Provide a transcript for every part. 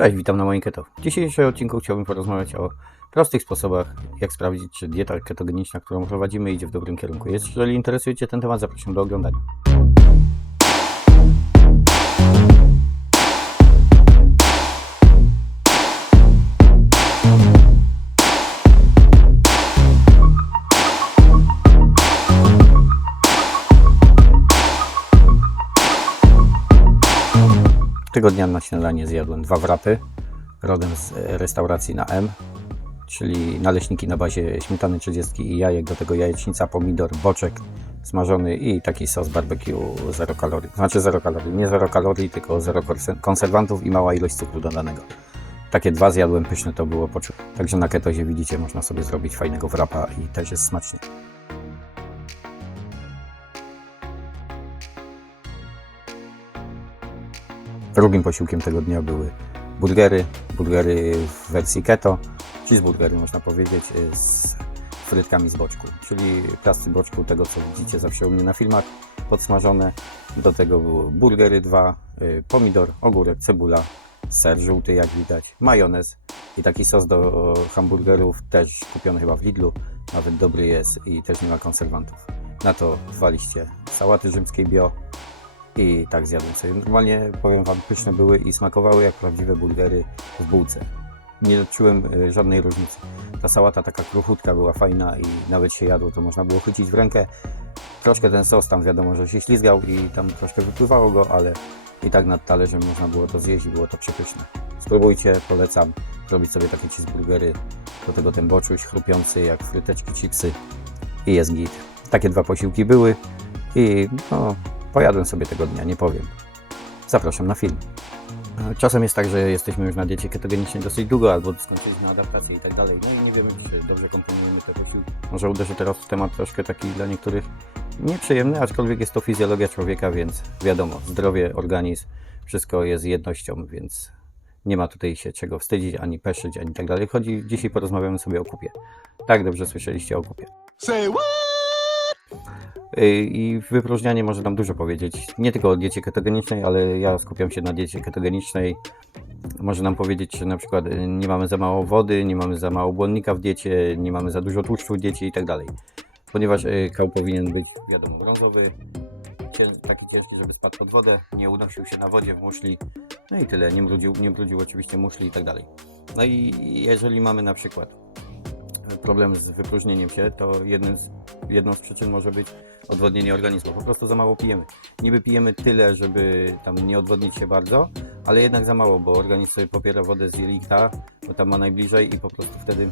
Cześć, witam na moim keto. W dzisiejszym odcinku chciałbym porozmawiać o prostych sposobach, jak sprawdzić, czy dieta ketogeniczna, którą prowadzimy, idzie w dobrym kierunku. Jeżeli interesuje Cię ten temat, zapraszam do oglądania. Tego dnia na śniadanie zjadłem dwa wrapy rodem z e, restauracji na M, czyli naleśniki na bazie śmietany 30 i jajek, do tego jajecznica, pomidor, boczek smażony i taki sos barbecue zero kalorii. Znaczy zero kalorii, nie zero kalorii, tylko zero konse- konserwantów i mała ilość cukru dodanego. Takie dwa zjadłem, pyszne to było poczuć. Także na ketozie widzicie, można sobie zrobić fajnego wrapa i też jest smacznie. Drugim posiłkiem tego dnia były burgery, burgery w wersji keto, cheeseburgery można powiedzieć y, z frytkami z boczku, czyli plasty boczku tego co widzicie zawsze u mnie na filmach, podsmażone. Do tego były burgery dwa, y, pomidor, ogórek, cebula, ser żółty jak widać, majonez i taki sos do hamburgerów też kupiony chyba w Lidlu, nawet dobry jest i też nie ma konserwantów. Na to dwa liście sałaty rzymskiej bio, i tak zjadłem sobie. Normalnie, powiem Wam, pyszne były i smakowały jak prawdziwe burgery w bułce. Nie odczułem y, żadnej różnicy. Ta sałata taka kruchutka była fajna i nawet się jadło, to można było chycić w rękę. Troszkę ten sos tam wiadomo, że się ślizgał i tam troszkę wypływało go, ale i tak nad talerzem można było to zjeść i było to przepyszne. Spróbujcie, polecam robić sobie takie cheeseburgery. Do tego ten boczuś chrupiący jak fryteczki, chipsy i jest git. Takie dwa posiłki były i no, Pojadłem sobie tego dnia, nie powiem. Zapraszam na film. Czasem jest tak, że jesteśmy już na diecie ketogenicznej dosyć długo, albo skończyliśmy adaptację i tak dalej. No i nie wiemy, czy dobrze komponujemy te posiłki. Może uderzę teraz w temat troszkę taki dla niektórych nieprzyjemny, aczkolwiek jest to fizjologia człowieka, więc wiadomo, zdrowie, organizm, wszystko jest jednością, więc nie ma tutaj się czego wstydzić, ani peszyć, ani tak dalej. Chodzi, dzisiaj porozmawiamy sobie o kupie. Tak, dobrze słyszeliście o kupie. Say what? Y, I wypróżnianie może nam dużo powiedzieć. Nie tylko o diecie ketogenicznej, ale ja skupiam się na diecie ketogenicznej. Może nam powiedzieć, że na przykład y, nie mamy za mało wody, nie mamy za mało błonnika w diecie, nie mamy za dużo tłuszczu w diecie i tak dalej. Ponieważ y, kał powinien być, wiadomo, brązowy, taki ciężki, żeby spadł pod wodę, nie unosił się na wodzie w muszli, no i tyle, nie brudził, nie brudził oczywiście muszli i tak dalej. No i jeżeli mamy na przykład problem z wypróżnieniem się, to jednym z, jedną z przyczyn może być odwodnienie organizmu. Po prostu za mało pijemy. Niby pijemy tyle, żeby tam nie odwodnić się bardzo, ale jednak za mało, bo organizm sobie popiera wodę z jelita, bo tam ma najbliżej i po prostu wtedy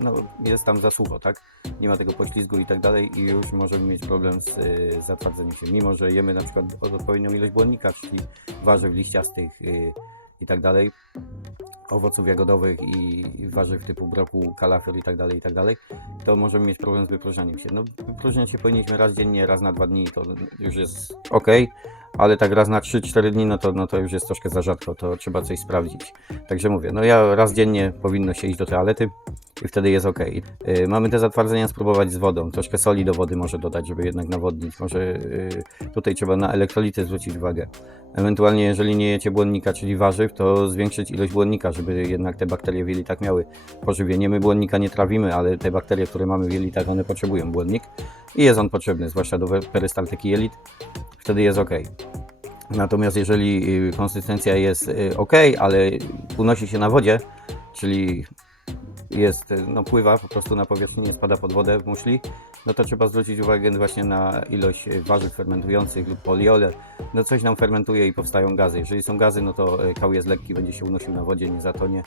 no, jest tam za sucho, tak? Nie ma tego poślizgu i tak dalej i już możemy mieć problem z y, zatwardzeniem się. Mimo, że jemy na przykład od- odpowiednią ilość błonnika, czyli warzyw liściastych y, i tak dalej, owoców jagodowych i warzyw typu brokuł, kalafior i tak dalej, i tak dalej, to możemy mieć problem z wypróżnianiem się. No, wypróżniać się powinniśmy raz dziennie, raz na dwa dni, to już jest ok, ale tak raz na 3-4 dni, no to, no to już jest troszkę za rzadko, to trzeba coś sprawdzić. Także mówię, no ja raz dziennie powinno się iść do toalety i wtedy jest ok. Yy, mamy te zatwardzenia spróbować z wodą, troszkę soli do wody może dodać, żeby jednak nawodnić. Może yy, tutaj trzeba na elektrolity zwrócić uwagę. Ewentualnie, jeżeli nie jecie błonnika, czyli warzyw, to zwiększyć ilość błonnika, żeby jednak te bakterie w jelitach miały pożywienie. My błonnika nie trawimy, ale te bakterie, które mamy w jelitach, one potrzebują błonnik i jest on potrzebny, zwłaszcza do perystaltyki jelit. Wtedy jest ok. Natomiast jeżeli y, konsystencja jest y, ok, ale unosi się na wodzie, czyli jest, y, no pływa po prostu na powierzchni, nie spada pod wodę w muszli, no to trzeba zwrócić uwagę właśnie na ilość warzyw fermentujących lub poliole. No coś nam fermentuje i powstają gazy. Jeżeli są gazy, no to y, kał jest lekki, będzie się unosił na wodzie, nie zatonie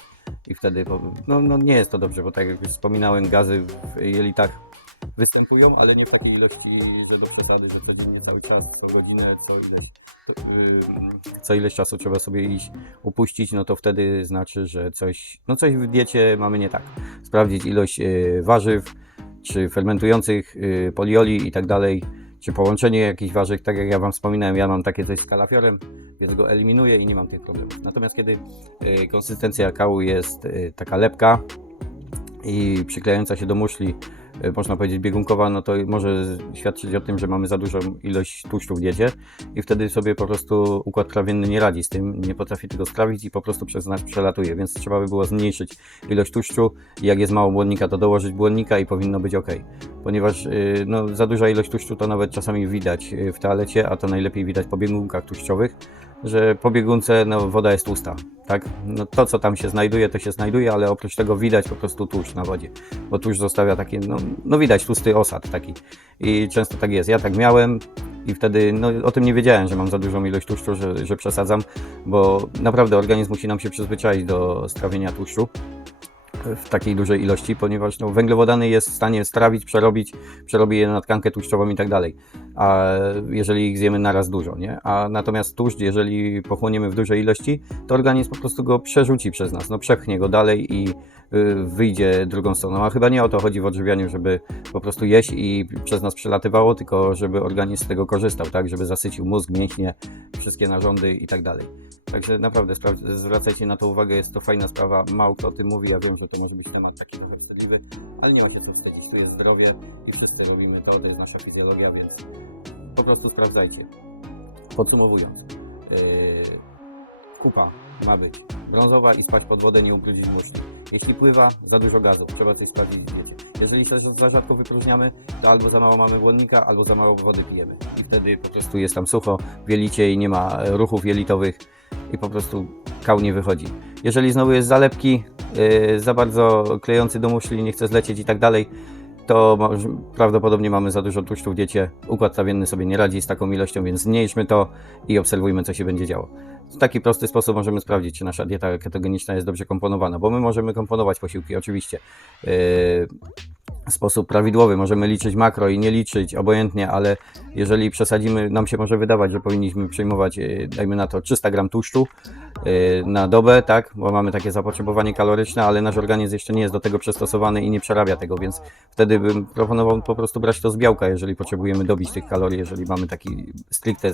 i wtedy, no, no nie jest to dobrze, bo tak jak już wspominałem, gazy w jelitach występują, ale nie w takiej ilości, że do przesady, że codziennie cały czas, co godzinę, co ileś, co ileś czasu trzeba sobie iść upuścić, no to wtedy znaczy, że coś, no coś w diecie mamy nie tak. Sprawdzić ilość y, warzyw, czy fermentujących y, polioli i tak dalej, czy połączenie jakichś warzyw, tak jak ja Wam wspominałem, ja mam takie coś z kalafiorem, więc go eliminuję i nie mam tych problemów. Natomiast kiedy y, konsystencja kału jest y, taka lepka i przyklejająca się do muszli, można powiedzieć biegunkowa, no to może świadczyć o tym, że mamy za dużą ilość tłuszczu w diecie i wtedy sobie po prostu układ trawienny nie radzi z tym, nie potrafi tego sprawić i po prostu przez nas przelatuje, więc trzeba by było zmniejszyć ilość tłuszczu i jak jest mało błonnika, to dołożyć błonnika i powinno być ok. Ponieważ y, no, za duża ilość tłuszczu to nawet czasami widać y, w toalecie, a to najlepiej widać po biegunkach tłuszczowych, że po biegunce no, woda jest tłusta, tak? No, to, co tam się znajduje, to się znajduje, ale oprócz tego widać po prostu tłuszcz na wodzie, bo tłuszcz zostawia taki, no, no widać tłusty osad taki i często tak jest. Ja tak miałem i wtedy no, o tym nie wiedziałem, że mam za dużą ilość tłuszczu, że, że przesadzam, bo naprawdę organizm musi nam się przyzwyczaić do strawienia tłuszczu w takiej dużej ilości, ponieważ no, węglowodany jest w stanie strawić, przerobić, przerobi je na tkankę tłuszczową i tak dalej, a jeżeli ich zjemy naraz dużo, nie? A natomiast tłuszcz, jeżeli pochłoniemy w dużej ilości, to organizm po prostu go przerzuci przez nas, no przepchnie go dalej i wyjdzie drugą stroną. A chyba nie o to chodzi w odżywianiu, żeby po prostu jeść i przez nas przelatywało, tylko żeby organizm z tego korzystał, tak? Żeby zasycił mózg, mięśnie, wszystkie narządy i tak dalej. Także naprawdę zwracajcie na to uwagę, jest to fajna sprawa, mało kto o tym mówi, ja wiem, że to może być temat taki trochę wstydliwy, ale nie ma się co wstydzić, tu jest zdrowie i wszyscy robimy to, to jest nasza fizjologia, więc po prostu sprawdzajcie. Podsumowując, yy, kupa ma być brązowa i spać pod wodę, nie ubrudzić muszli. Jeśli pływa, za dużo gazu, trzeba coś sprawdzić w diecie. Jeżeli się za rzadko wypróżniamy, to albo za mało mamy błonnika, albo za mało wody pijemy. I wtedy po prostu jest tam sucho w jelicie i nie ma e, ruchów jelitowych i po prostu kał nie wychodzi. Jeżeli znowu jest zalepki, yy, za bardzo klejący do muszli, nie chce zlecieć i tak dalej, to moż- prawdopodobnie mamy za dużo tłuszczu w diecie. Układ trawienny sobie nie radzi z taką ilością, więc zmniejszmy to i obserwujmy, co się będzie działo. W taki prosty sposób możemy sprawdzić, czy nasza dieta ketogeniczna jest dobrze komponowana, bo my możemy komponować posiłki, oczywiście. Yy, sposób prawidłowy, możemy liczyć makro i nie liczyć, obojętnie, ale jeżeli przesadzimy, nam się może wydawać, że powinniśmy przyjmować, yy, dajmy na to 300 gram tłuszczu yy, na dobę, tak, bo mamy takie zapotrzebowanie kaloryczne, ale nasz organizm jeszcze nie jest do tego przystosowany i nie przerabia tego, więc wtedy bym proponował po prostu brać to z białka, jeżeli potrzebujemy dobić tych kalorii, jeżeli mamy taki stricte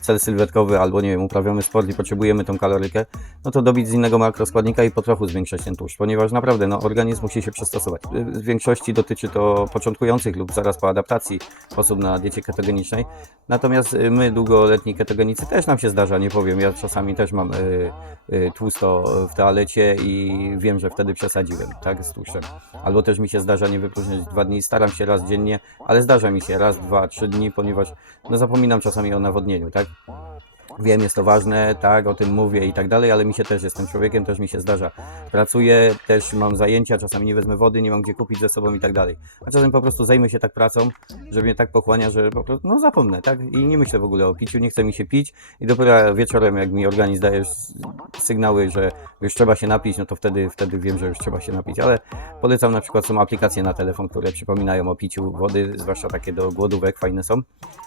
cel sylwetkowy albo nie wiem, uprawiamy sport i potrzebujemy tą kalorykę, no to dobić z innego makroskładnika i po trochu zwiększać ten tłuszcz, ponieważ naprawdę no, organizm musi się przystosować. W większości dotyczy to początkujących lub zaraz po adaptacji osób na diecie ketogenicznej. Natomiast y, my, długoletni ketogenicy, też nam się zdarza, nie powiem, ja czasami też mam y, y, tłusto w toalecie i wiem, że wtedy przesadziłem, tak, z tłuszczem. Albo też mi się zdarza nie wypróżniać dwa dni, staram się raz dziennie, ale zdarza mi się raz, dwa, trzy dni, ponieważ no zapominam czasami o nawodnieniu, tak? Wiem, jest to ważne, tak, o tym mówię i tak dalej, ale mi się też, jestem człowiekiem, też mi się zdarza. Pracuję, też mam zajęcia, czasami nie wezmę wody, nie mam gdzie kupić ze sobą i tak dalej. A czasem po prostu zajmę się tak pracą, że mnie tak pochłania, że po prostu, no zapomnę, tak, i nie myślę w ogóle o piciu, nie chce mi się pić i dopiero wieczorem, jak mi organizm daje sygnały, że już trzeba się napić, no to wtedy, wtedy wiem, że już trzeba się napić, ale polecam na przykład, są aplikacje na telefon, które przypominają o piciu wody, zwłaszcza takie do głodówek, fajne są.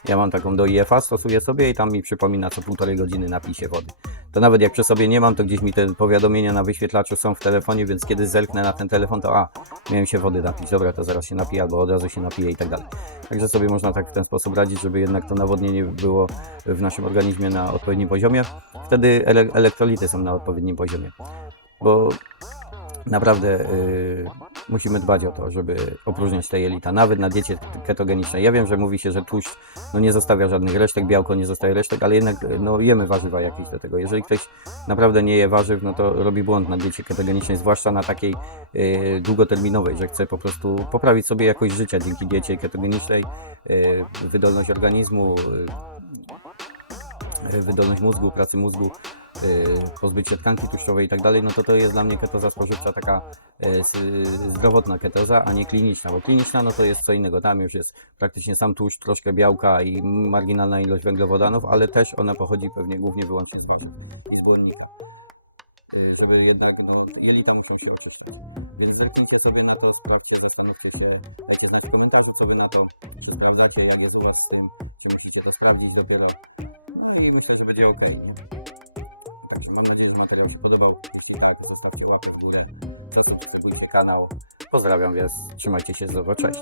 Ja mam taką do IFA, stosuję sobie i tam mi przypomina co półtorej godziny napij się wody. To nawet jak przy sobie nie mam, to gdzieś mi te powiadomienia na wyświetlaczu są w telefonie, więc kiedy zerknę na ten telefon, to a, miałem się wody napić, dobra, to zaraz się napiję, albo od razu się napiję i tak dalej. Także sobie można tak w ten sposób radzić, żeby jednak to nawodnienie było w naszym organizmie na odpowiednim poziomie. Wtedy ele- elektrolity są na odpowiednim poziomie. Bo naprawdę y, musimy dbać o to, żeby opróżniać te jelita, nawet na diecie ketogenicznej. Ja wiem, że mówi się, że tłuszcz no, nie zostawia żadnych resztek, białko nie zostaje resztek, ale jednak y, no, jemy warzywa jakieś do tego. Jeżeli ktoś naprawdę nie je warzyw, no to robi błąd na diecie ketogenicznej, zwłaszcza na takiej y, długoterminowej, że chce po prostu poprawić sobie jakość życia dzięki diecie ketogenicznej, wydolność organizmu, wydolność mózgu, pracy mózgu, pozbyć się tkanki tłuszczowej i tak dalej, no to to jest dla mnie ketoza spożywcza taka y, zdrowotna ketoza, a nie kliniczna, bo kliniczna no to jest co innego, tam już jest praktycznie sam tłuszcz, troszkę białka i marginalna ilość węglowodanów, ale też ona pochodzi pewnie głównie wyłącznie z wody kanał. Pozdrawiam Was. Trzymajcie się zdrowo. Cześć.